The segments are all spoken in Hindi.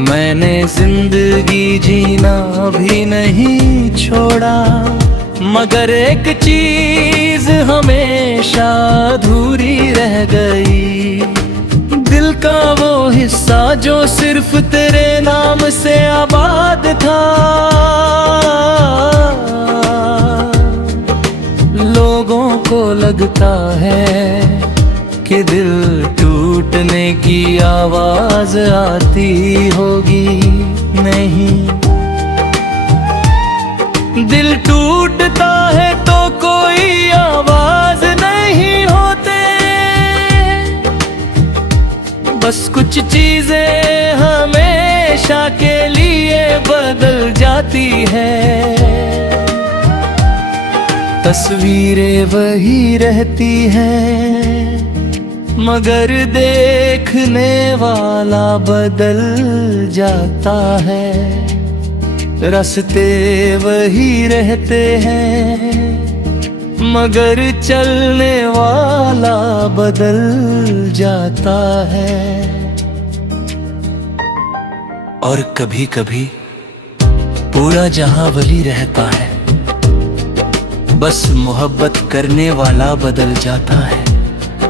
मैंने जिंदगी जीना भी नहीं छोड़ा, मगर एक चीज हमेशा अधूरी रह गई। दिल का वो हिस्सा जो सिर्फ तेरे नाम से आबाद था। लोगों को लगता है कि दिल टूटने की आवाज आती होगी, नहीं। दिल टूटता है तो कोई आवाज नहीं होते, बस कुछ चीजें हमेशा के लिए बदल जाती है। तस्वीरें वही रहती हैं, मगर देखने वाला बदल जाता है। रास्ते वही रहते हैं, मगर चलने वाला बदल जाता है। और कभी कभी पूरा जहां वली रहता है, बस मोहब्बत करने वाला बदल जाता है।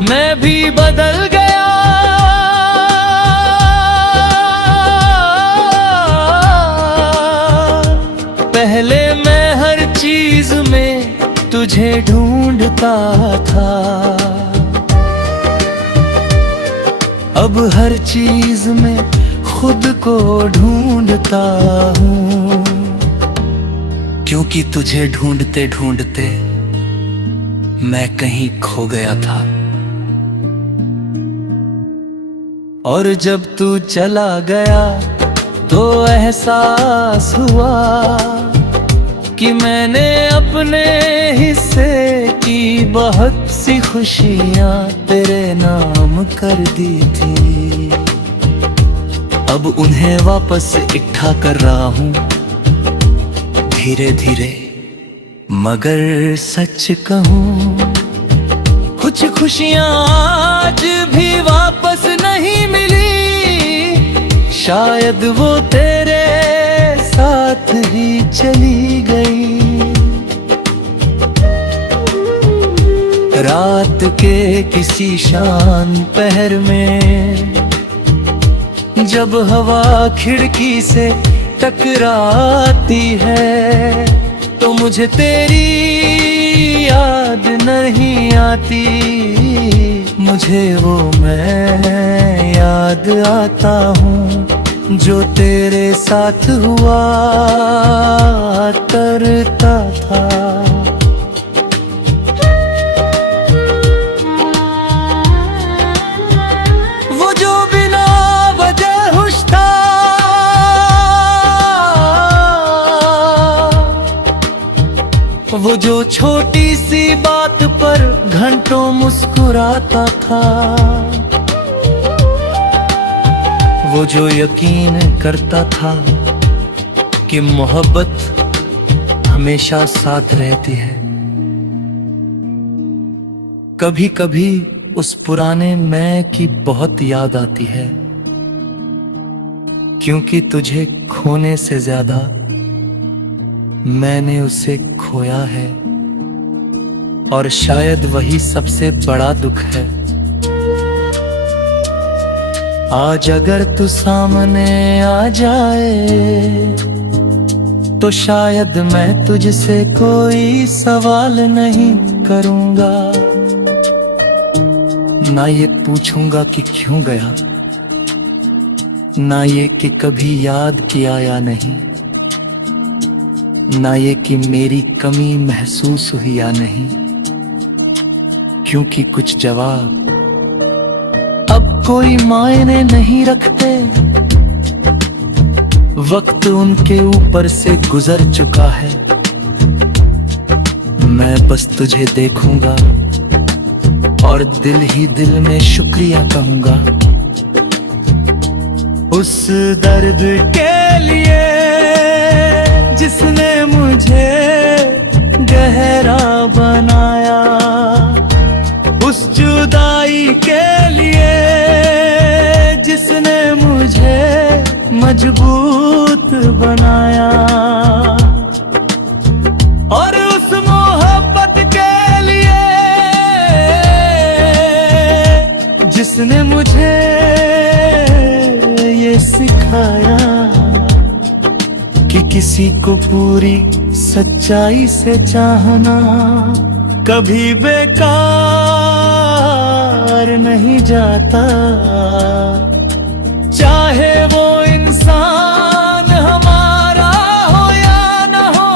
मैं भी बदल गया, पहले मैं हर चीज में तुझे ढूंढता था, अब हर चीज में खुद को ढूंढता हूँ। क्योंकि तुझे ढूंढते ढूंढते मैं कहीं खो गया था। और जब तू चला गया तो एहसास हुआ कि मैंने अपने हिस्से की बहुत सी खुशियां तेरे नाम कर दी थी। अब उन्हें वापस इकट्ठा कर रहा हूँ धीरे धीरे, मगर सच कहूँ कुछ खुशियाँ आज भी वापस नहीं मिली। शायद वो तेरे साथ ही चली गई। रात के किसी शाम पहर में जब हवा खिड़की से टकराती है, तो मुझे तेरी याद नहीं आती। मुझे वो मैं याद आता हूँ जो तेरे साथ हुआ करता था। वो जो बिना वजह खुश था, वो जो छोटी सी बात पर घंटों मुस्कुराता था, वो जो यकीन करता था कि मोहब्बत हमेशा साथ रहती है। कभी कभी उस पुराने मैं की बहुत याद आती है, क्योंकि तुझे खोने से ज्यादा मैंने उसे खोया है। और शायद वही सबसे बड़ा दुख है। आज अगर तू सामने आ जाए तो शायद मैं तुझसे कोई सवाल नहीं करूंगा, ना ये पूछूंगा कि क्यों गया, ना ये कि कभी याद किया या नहीं, ना ये कि मेरी कमी महसूस हुई या नहीं। क्योंकि कुछ जवाब अब कोई मायने नहीं रखते। वक्त उनके ऊपर से गुजर चुका है। मैं बस तुझे देखूंगा और दिल ही दिल में शुक्रिया कहूंगा उस दर्द के लिए जिसने मुझे गहरा बनाया, उस जुदाई के लिए जिसने मुझे मजबूत बनाया। और उस मोहब्बत के लिए जिसने मुझे ये सिखाया कि किसी को पूरी सच्चाई से चाहना कभी बेकार नहीं जाता, चाहे वो इंसान हमारा हो या न हो।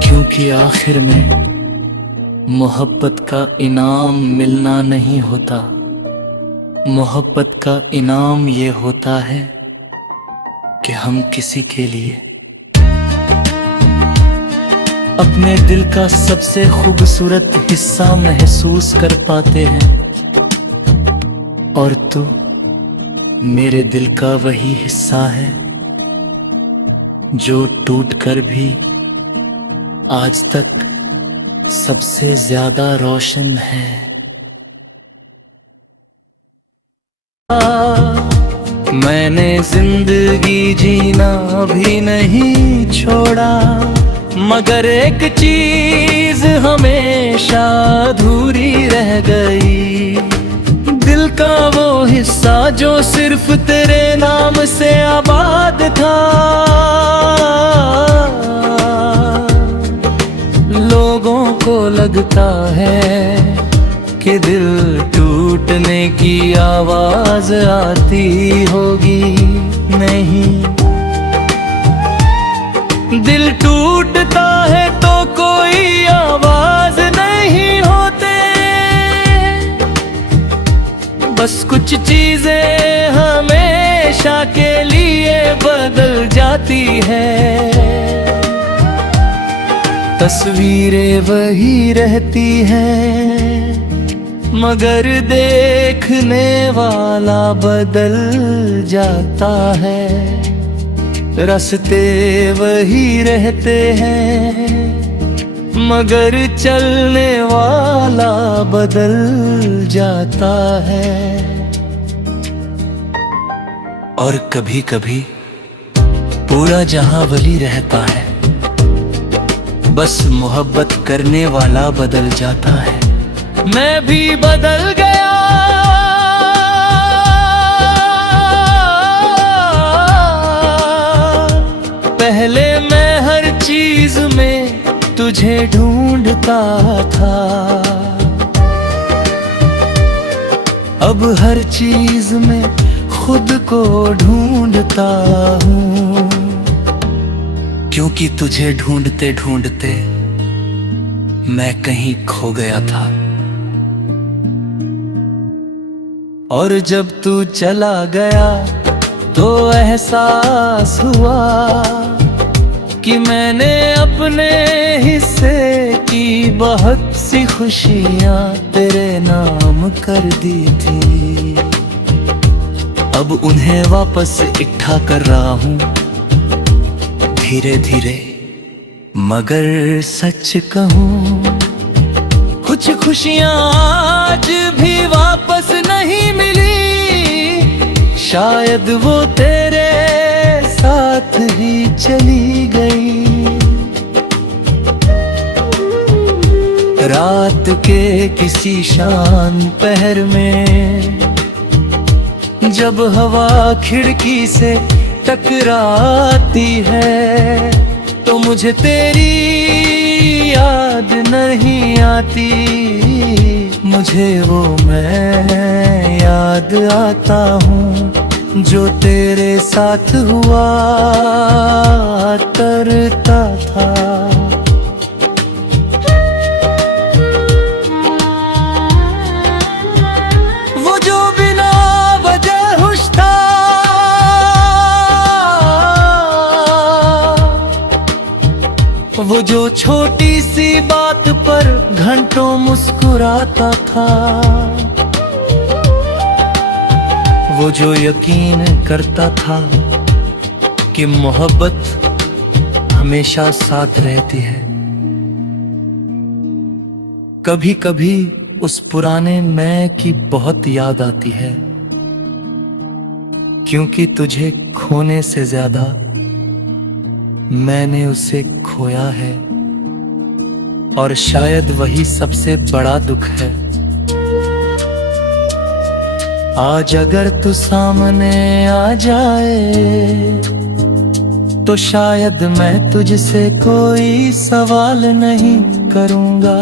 क्योंकि आखिर में मोहब्बत का इनाम मिलना नहीं होता, मोहब्बत का इनाम ये होता है कि हम किसी के लिए अपने दिल का सबसे खूबसूरत हिस्सा महसूस कर पाते हैं। और तू मेरे दिल का वही हिस्सा है जो टूटकर भी आज तक सबसे ज्यादा रोशन है। मैंने जिंदगी जीना भी नहीं छोड़ा, मगर एक चीज हमेशा अधूरी रह गई। दिल का वो हिस्सा जो सिर्फ तेरे नाम से आबाद था। लोगों को लगता है कि दिल टूटने की आवाज आती होगी, नहीं। दिल टूटता है तो कोई आवाज नहीं होते, बस कुछ चीजें हमेशा के लिए बदल जाती है। तस्वीरें वही रहती हैं, मगर देखने वाला बदल जाता है। रास्ते वही रहते हैं, मगर चलने वाला बदल जाता है। और कभी कभी पूरा जहां वली रहता है, बस मोहब्बत करने वाला बदल जाता है। मैं भी बदल गया, पहले मैं हर चीज में तुझे ढूंढता था, अब हर चीज में खुद को ढूंढता हूँ। क्योंकि तुझे ढूंढते ढूंढते मैं कहीं खो गया था। और जब तू चला गया तो एहसास हुआ कि मैंने अपने हिस्से की बहुत सी खुशियां तेरे नाम कर दी थी। अब उन्हें वापस इकट्ठा कर रहा हूँ धीरे धीरे, मगर सच कहूँ कुछ खुशियां आज भी वापस नहीं मिली। शायद वो तेरे साथ ही चली गई। रात के किसी शाम पहर में जब हवा खिड़की से टकराती है, तो मुझे तेरी याद नहीं आती। मुझे वो मैं याद आता हूँ जो तेरे साथ हुआ करता था। वो जो बिना वजह खुश था, वो जो छोटी सी बात पर घंटों मुस्कुराता था, वो जो यकीन करता था कि मोहब्बत हमेशा साथ रहती है। कभी कभी उस पुराने मैं की बहुत याद आती है, क्योंकि तुझे खोने से ज्यादा मैंने उसे खोया है, और शायद वही सबसे बड़ा दुख है। आज अगर तू सामने आ जाए तो शायद मैं तुझसे कोई सवाल नहीं करूंगा,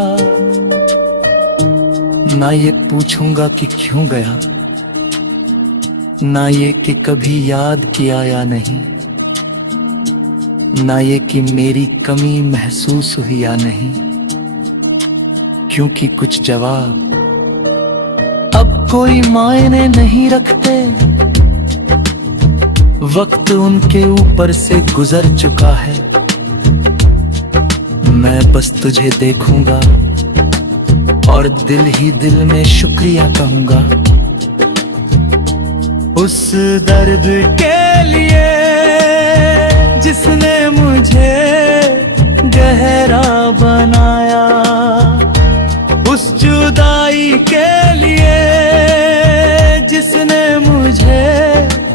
ना ये पूछूंगा कि क्यों गया, ना ये कि कभी याद किया या नहीं, ना ये कि मेरी कमी महसूस हुई या नहीं, क्योंकि कुछ जवाब अब कोई मायने नहीं रखते। वक्त उनके ऊपर से गुजर चुका है, मैं बस तुझे देखूंगा और दिल ही दिल में शुक्रिया कहूंगा, उस दर्द के लिए जिसने मुझे गहरा बनाया, उस जुदाई के लिए जिसने मुझे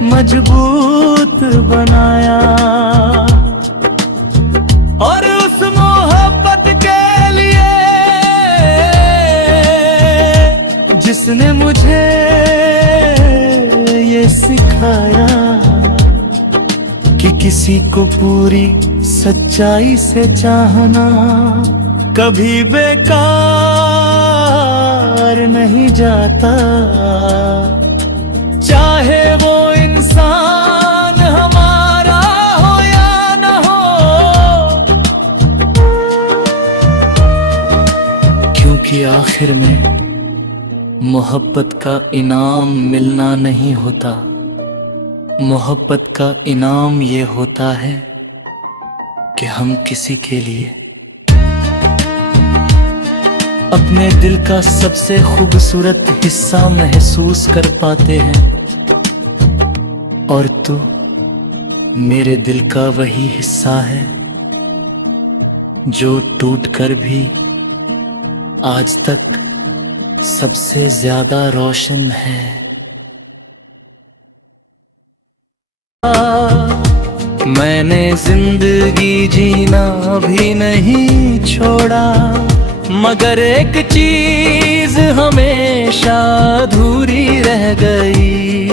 मजबूत बनाया, और उस मोहब्बत के लिए जिसने मुझे ये सिखाया कि किसी को पूरी सच्चाई से चाहना कभी बेकार नहीं जाता, चाहे वो इंसान हमारा हो या न हो, क्योंकि आखिर में मोहब्बत का इनाम मिलना नहीं होता, मोहब्बत का इनाम ये होता है कि हम किसी के लिए अपने दिल का सबसे खूबसूरत हिस्सा महसूस कर पाते हैं, और तू मेरे दिल का वही हिस्सा है जो टूटकर भी आज तक सबसे ज्यादा रोशन है। मैंने जिंदगी जीना भी नहीं छोड़ा, मगर एक चीज हमेशा अधूरी रह गई,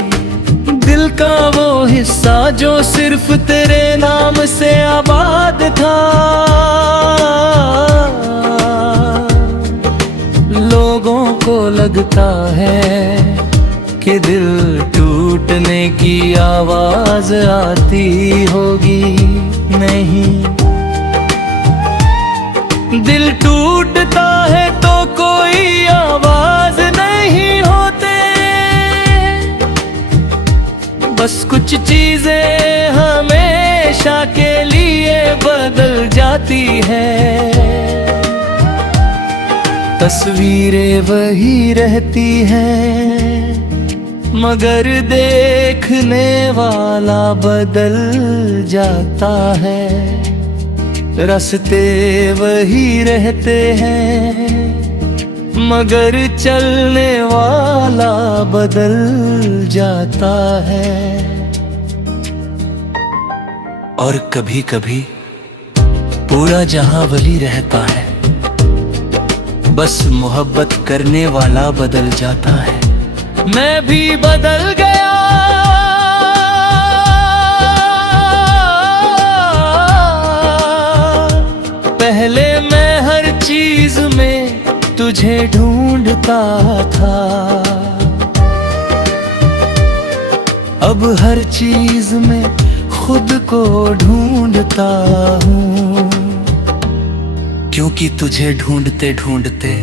दिल का वो हिस्सा जो सिर्फ तेरे नाम से आबाद था। लोगों को लगता है कि दिल टूटने की आवाज आती होगी, नहीं, दिल टूटता है तो कोई आवाज नहीं होते, बस कुछ चीजें हमेशा के लिए बदल जाती है, तस्वीरें वही रहती हैं मगर देखने वाला बदल जाता है, रास्ते वही रहते हैं मगर चलने वाला बदल जाता है। और कभी कभी पूरा जहां वली रहता है, बस मोहब्बत करने वाला बदल जाता है। मैं भी बदल गया, पहले मैं हर चीज में तुझे ढूंढता था, अब हर चीज में खुद को ढूंढता हूँ, क्योंकि तुझे ढूंढते ढूंढते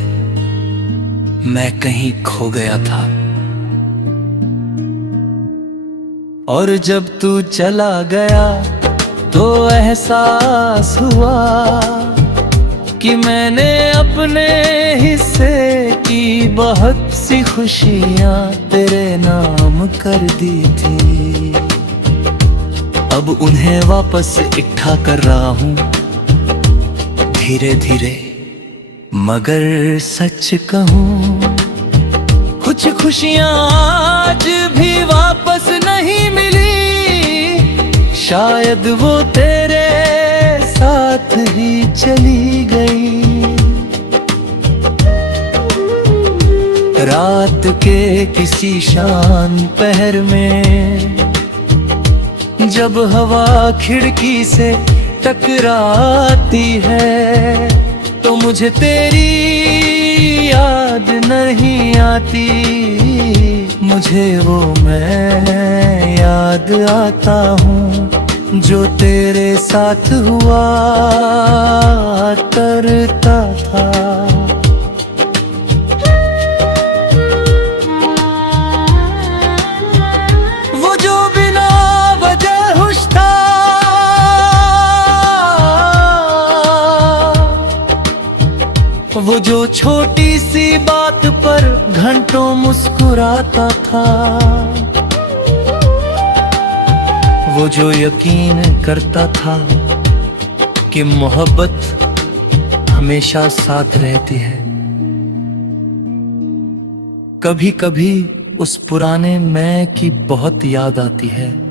मैं कहीं खो गया था। और जब तू चला गया तो एहसास हुआ कि मैंने अपने हिस्से की बहुत सी खुशियाँ तेरे नाम कर दी थी, अब उन्हें वापस इकट्ठा कर रहा हूँ धीरे धीरे मगर सच कहूं, कुछ खुशियां आज भी वापस नहीं मिली। शायद वो तेरे साथ ही चली गई। रात के किसी शाम पहर में जब हवा खिड़की से टकराती है, तो मुझे तेरी याद नहीं आती। मुझे वो मैं याद आता हूँ जो तेरे साथ हुआ करता था। वो जो बिना वजह खुश था, वो जो छोटी सी बात पर घंटों मुस्कुराता था, वो जो यकीन करता था कि मोहब्बत हमेशा साथ रहती है। कभी कभी उस पुराने मैं की बहुत याद आती है।